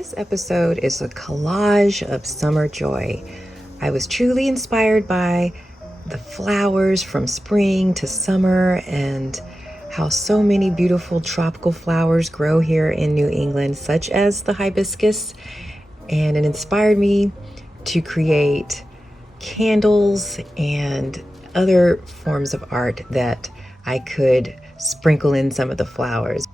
This episode is a collage of summer joy. I was truly inspired by the flowers from spring to summer and how so many beautiful tropical flowers grow here in New England, such as the hibiscus. And it inspired me to create candles and other forms of art that I could sprinkle in some of the flowers.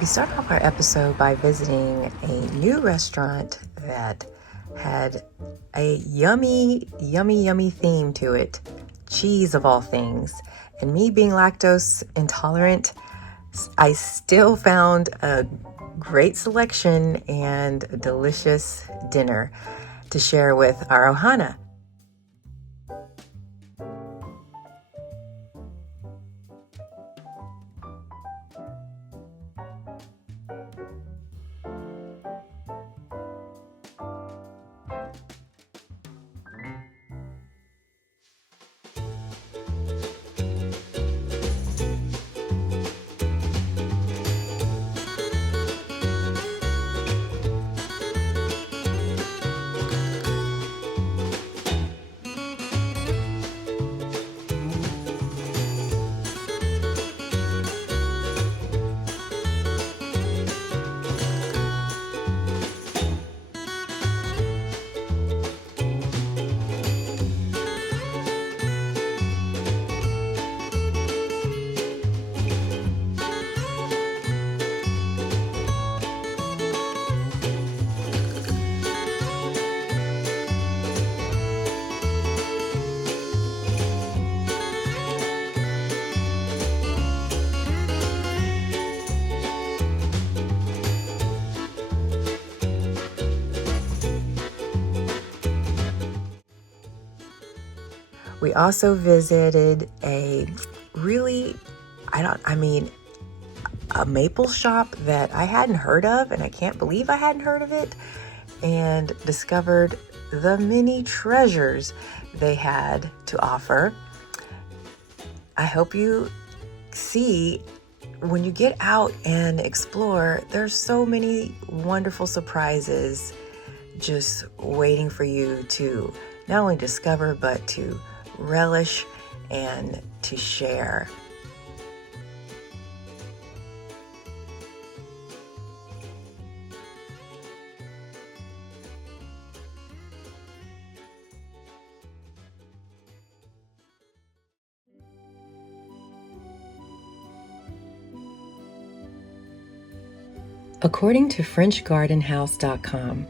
We start off our episode by visiting a new restaurant that had a yummy theme to it. Cheese of all things. And me being lactose intolerant, I still found a great selection and a delicious dinner to share with our ohana. We also visited a a maple shop that I hadn't heard of, and I can't believe I hadn't heard of it, and discovered the many treasures they had to offer. I hope you see when you get out and explore, there's so many wonderful surprises just waiting for you to not only discover, but to relish and to share. According to FrenchGardenHouse.com,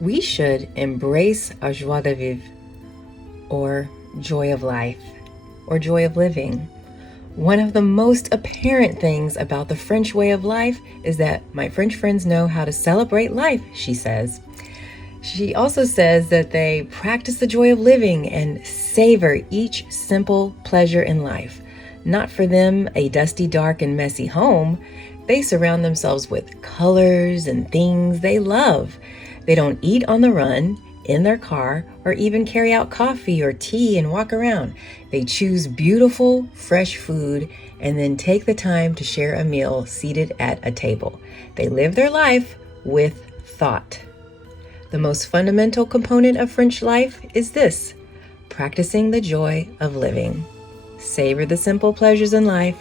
we should embrace our joie de vivre, or joy of life, or joy of living. One of the most apparent things about the French way of life is that my French friends know how to celebrate life, she says. She also says that they practice the joy of living and savor each simple pleasure in life. Not for them a dusty, dark, and messy home. They surround themselves with colors and things they love. They don't eat on the run, in their car, or even carry out coffee or tea and walk around. They choose beautiful, fresh food and then take the time to share a meal seated at a table. They live their life with thought. The most fundamental component of French life is this: practicing the joy of living. Savor the simple pleasures in life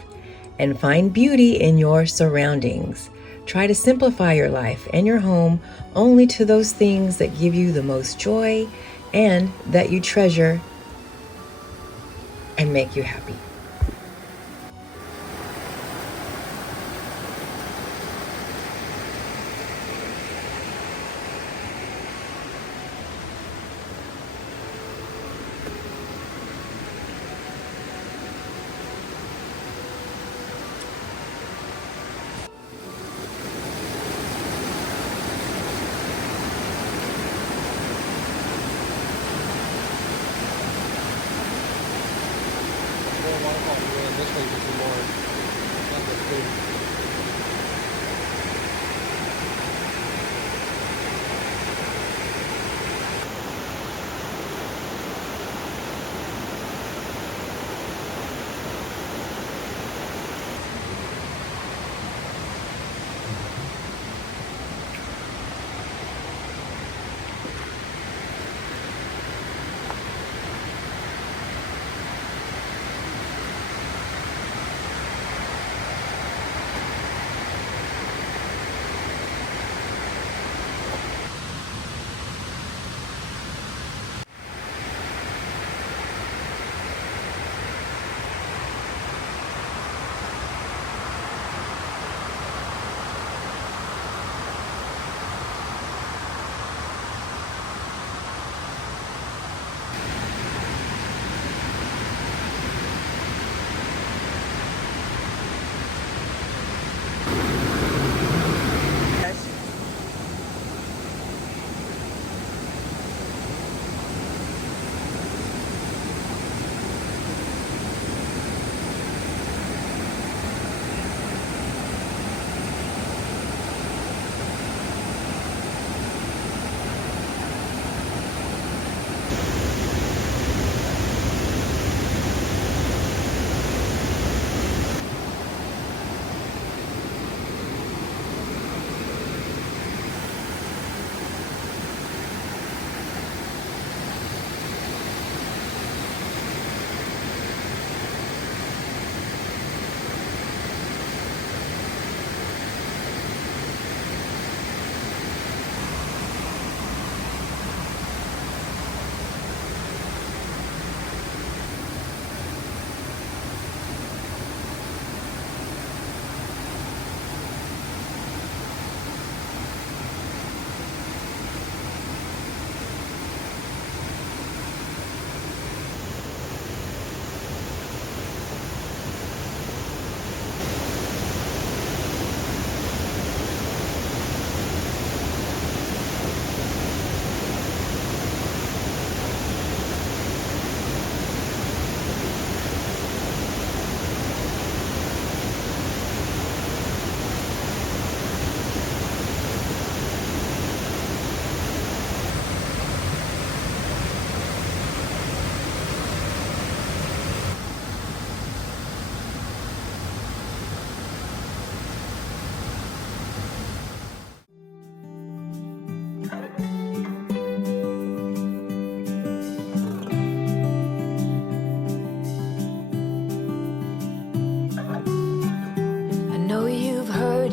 and find beauty in your surroundings. Try to simplify your life and your home only to those things that give you the most joy and that you treasure and make you happy.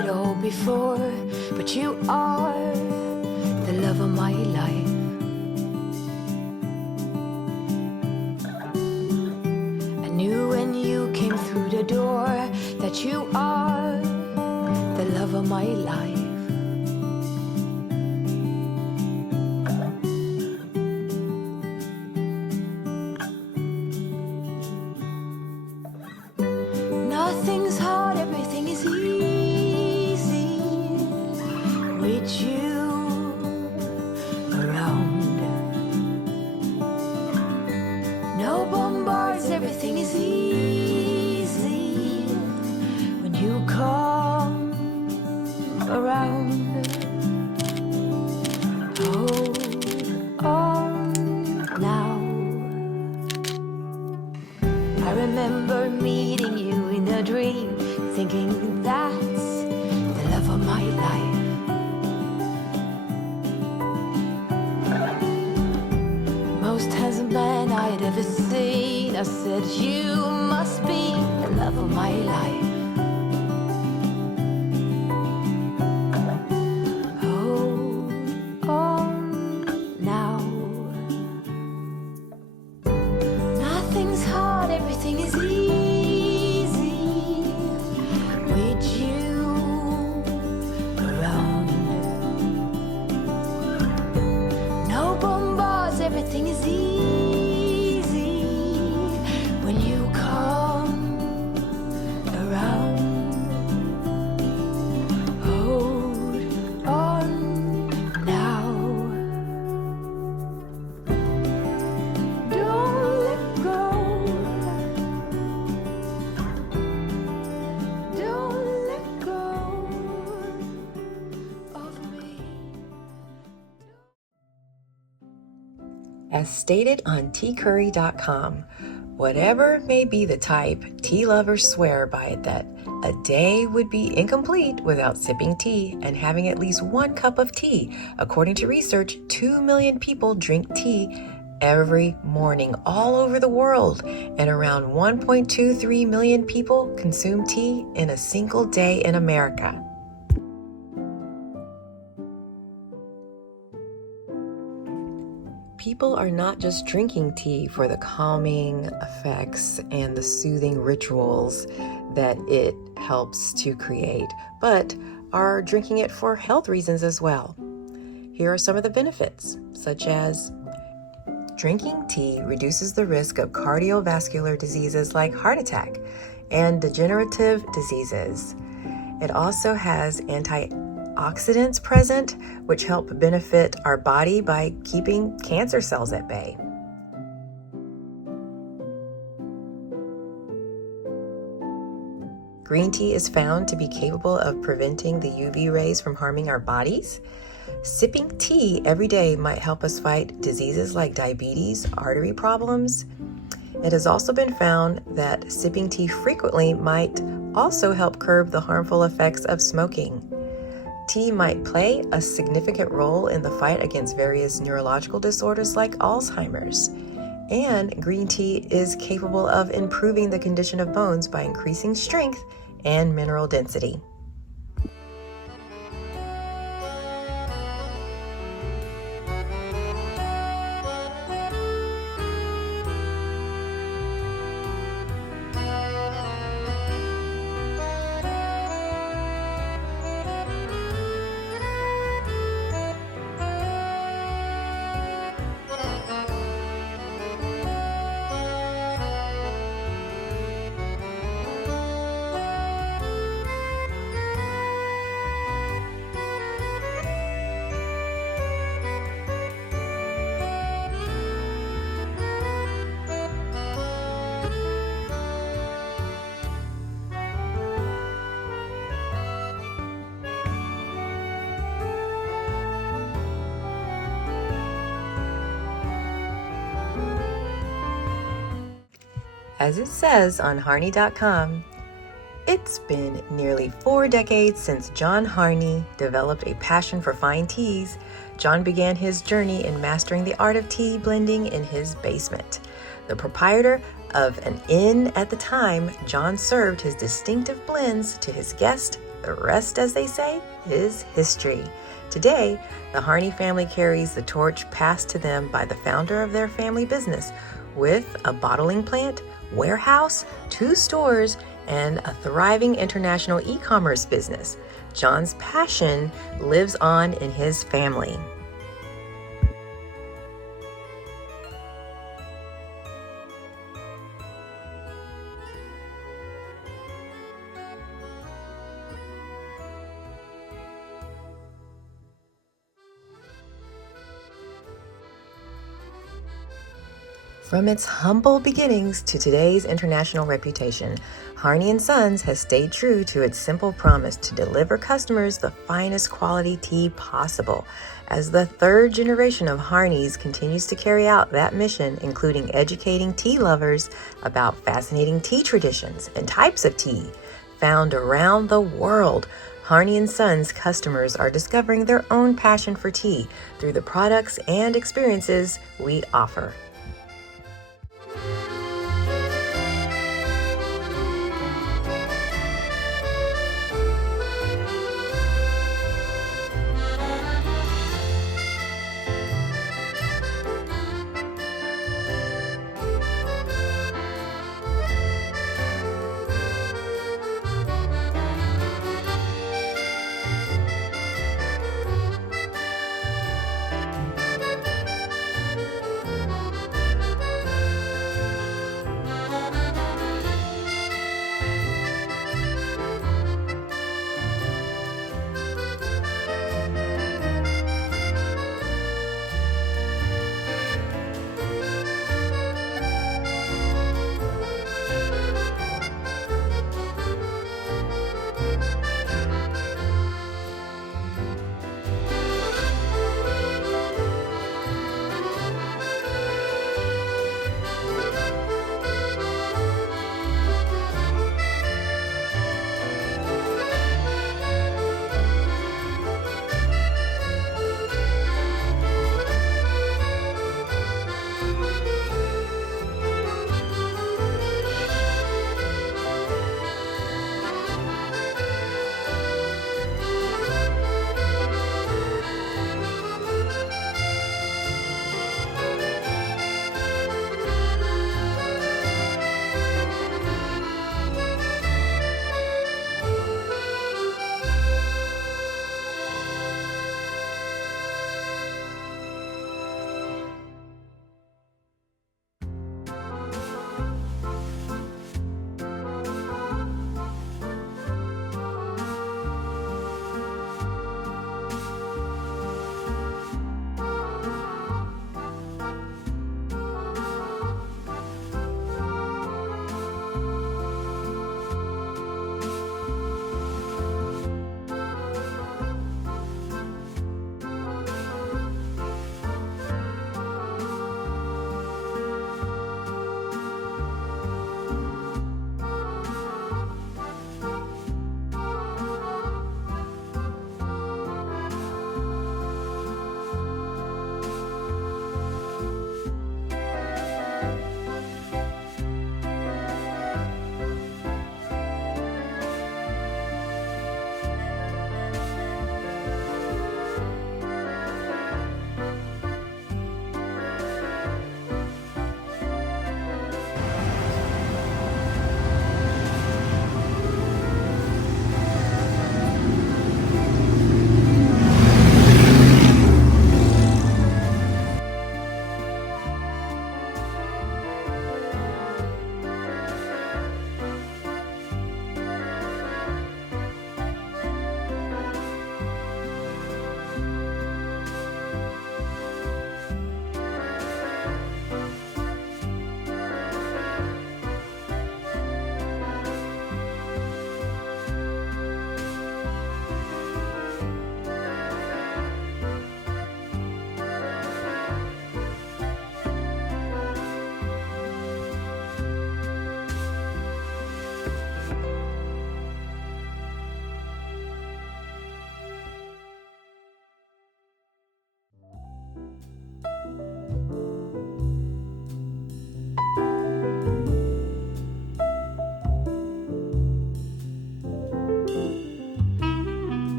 it all before, but you are the love of my life. I knew when you came through the door that you are the love of my life. Nothing's hard, everything is easy with you around. No bombards, everything is easy when you come around. Hold on now. I remember meeting you in a dream, thinking that's the love of my life. Most handsome man I'd ever seen, I said you must be the love of my life. Hold on now. Nothing's hard, everything is easy with you around. No bombards, everything is easy when you come around. Hold on now. Don't let go. Don't let go of me. As stated on teacurry.com, whatever may be the type, tea lovers swear by it that a day would be incomplete without sipping tea and having at least 1 cup of tea. According to research, 2 million people drink tea every morning all over the world, and around 1.23 million people consume tea in a single day in America. People are not just drinking tea for the calming effects and the soothing rituals that it helps to create, but are drinking it for health reasons as well. Here are some of the benefits, such as drinking tea reduces the risk of cardiovascular diseases like heart attack and degenerative diseases. It also has antioxidants present, which help benefit our body by keeping cancer cells at bay. Green tea is found to be capable of preventing the UV rays from harming our bodies. Sipping tea every day might help us fight diseases like diabetes, artery problems. It has also been found that sipping tea frequently might also help curb the harmful effects of smoking. Tea might play a significant role in the fight against various neurological disorders like Alzheimer's. And green tea is capable of improving the condition of bones by increasing strength and mineral density. As it says on Harney.com, it's been nearly 4 decades since John Harney developed a passion for fine teas. John began his journey in mastering the art of tea blending in his basement. The proprietor of an inn at the time, John served his distinctive blends to his guests The rest, as they say, is history. Today, the Harney family carries the torch passed to them by the founder of their family business, with a bottling plant, warehouse, 2 stores, and a thriving international e-commerce business. John's passion lives on in his family. From its humble beginnings to today's international reputation, Harney Sons has stayed true to its simple promise to deliver customers the finest quality tea possible. As the 3rd generation of Harneys continues to carry out that mission, including educating tea lovers about fascinating tea traditions and types of tea found around the world, Harney Sons customers are discovering their own passion for tea through the products and experiences we offer.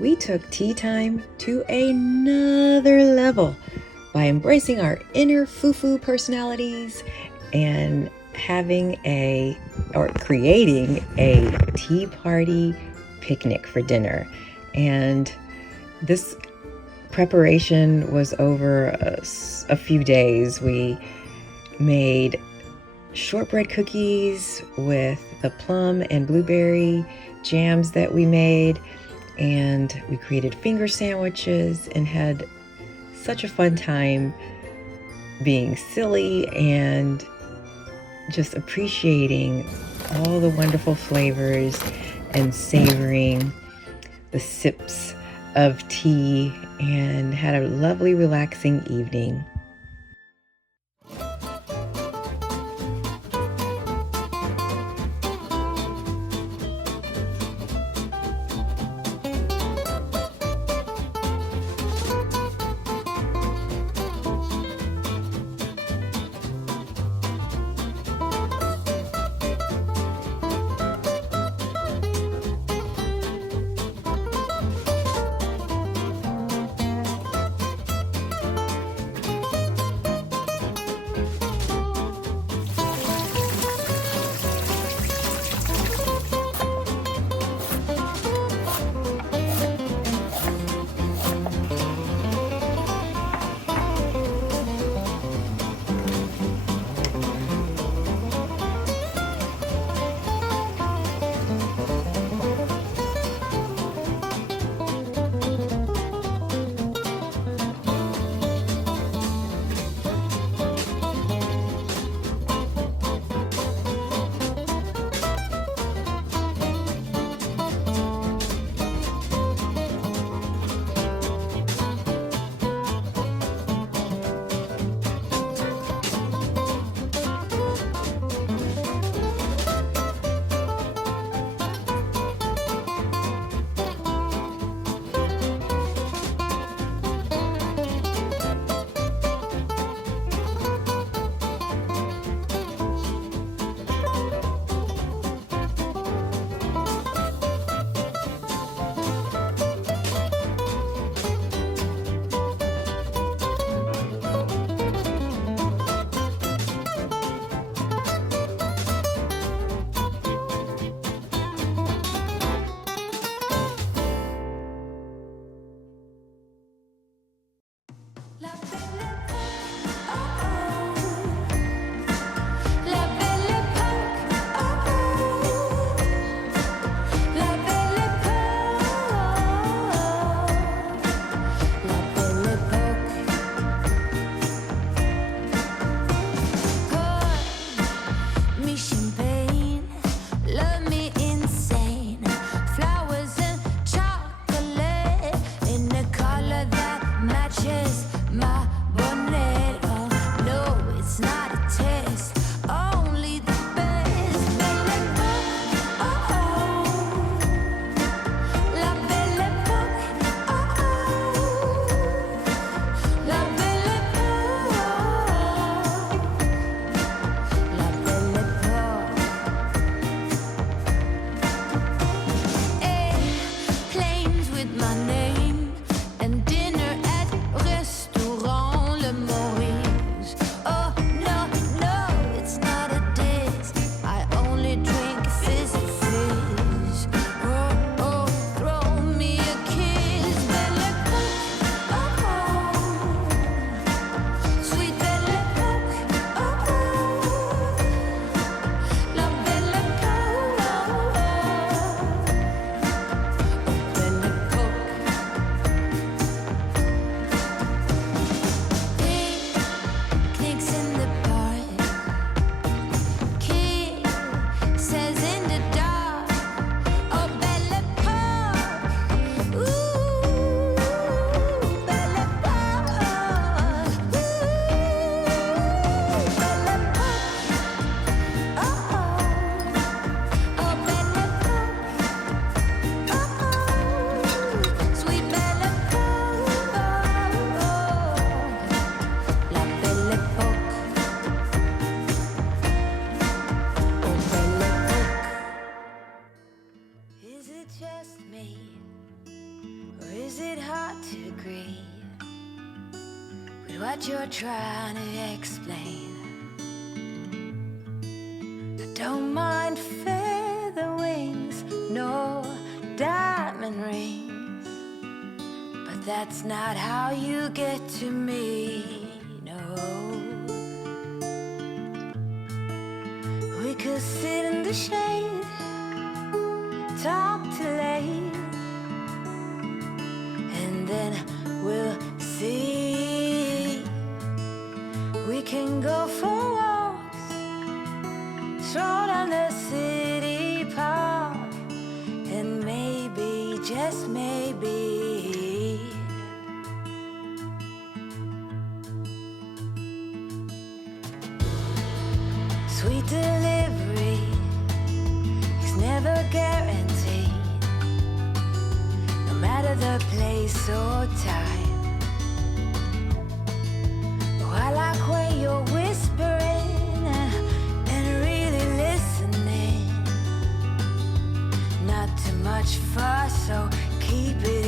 we took tea time to another level by embracing our inner foo-foo personalities and creating a tea party picnic for dinner. And this preparation was over a few days. We made shortbread cookies with the plum and blueberry jams that we made, and we created finger sandwiches and had such a fun time being silly and just appreciating all the wonderful flavors and savoring the sips of tea, and had a lovely, relaxing evening. is it hard to agree with what you're trying to explain? I don't mind feather wings nor diamond rings, but that's not how you get to me, no. We could sit in the shade, talk till late, and then we'll see. We can go for walks, stroll down the city park, and maybe, just maybe, sweet delivery is never guaranteed, no matter the place or time. Oh, I like when you're whispering and really listening. Not too much fuss, so keep it